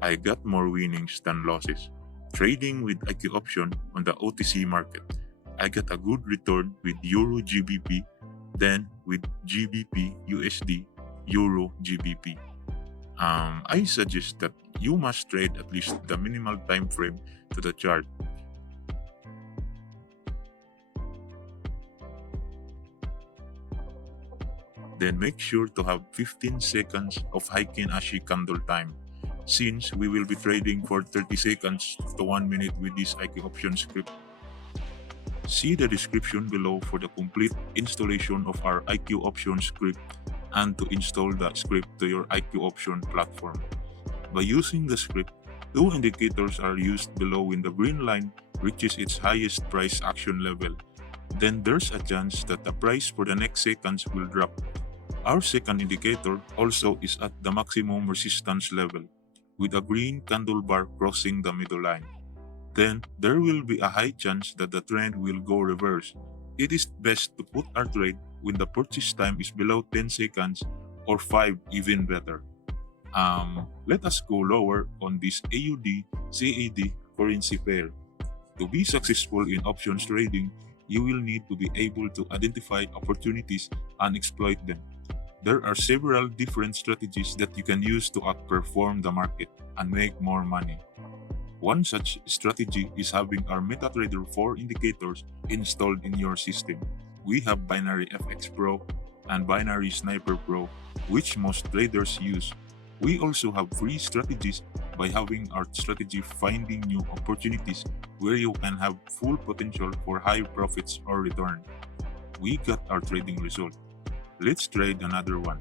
I got more winnings than losses. Trading with IQ option on the OTC market, I got a good return with Euro GBP, then with GBP USD, Euro GBP. I suggest that you must trade at least the minimal time frame to the chart. Then make sure to have 15 seconds of Heiken Ashi candle time, since we will be trading for 30 seconds to 1 minute with this IQ option script. See the description below for the complete installation of our IQ option script and to install the script to your IQ option platform. By using the script, two indicators are used below. When the green line reaches its highest price action level, then there's a chance that the price for the next seconds will drop. Our second indicator also is at the maximum resistance level, with a green candle bar crossing the middle line. Then there will be a high chance that the trend will go reverse. It is best to put our trade when the purchase time is below 10 seconds or 5, even better. Let us go lower on this AUD CAD currency pair. To be successful in options trading, you will need to be able to identify opportunities and exploit them. There are several different strategies that you can use to outperform the market and make more money. One such strategy is having our Metatrader IV indicators installed in your system. We have Binary FX Pro and Binary Sniper Pro, which most traders use. We also have free strategies by having our strategy finding new opportunities where you can have full potential for high profits or return. We got our trading result. Let's trade another one.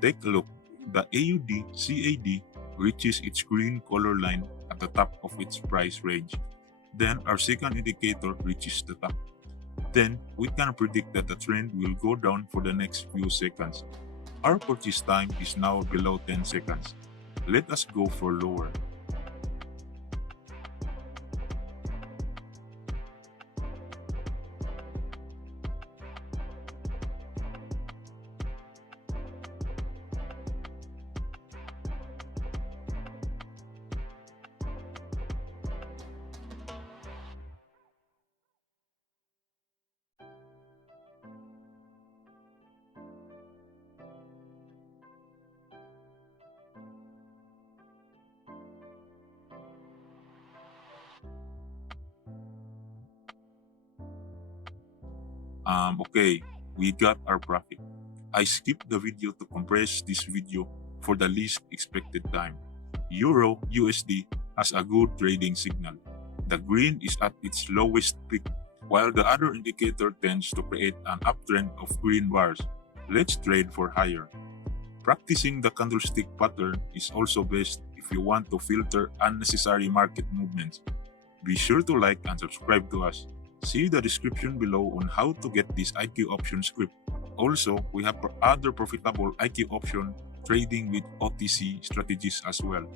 Take a look. The AUD CAD reaches its green color line at the top of its price range. Then our second indicator reaches the top. Then we can predict that the trend will go down for the next few seconds. Our purchase time is now below 10 seconds. Let us go for lower. Okay, we got our profit. I skipped the video to compress this video for the least expected time. Euro USD has a good trading signal. The green is at its lowest peak, while the other indicator tends to create an uptrend of green bars. Let's trade for higher. Practicing the candlestick pattern is also best if you want to filter unnecessary market movements. Be sure to like and subscribe to us. See the description below on how to get this IQ option script. Also, we have other profitable IQ option trading with OTC strategies as well.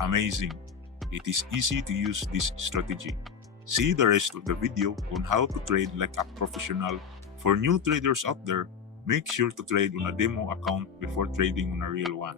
Amazing! It is easy to use this strategy. See the rest of the video on how to trade like a professional. For new traders out there, make sure to trade on a demo account before trading on a real one.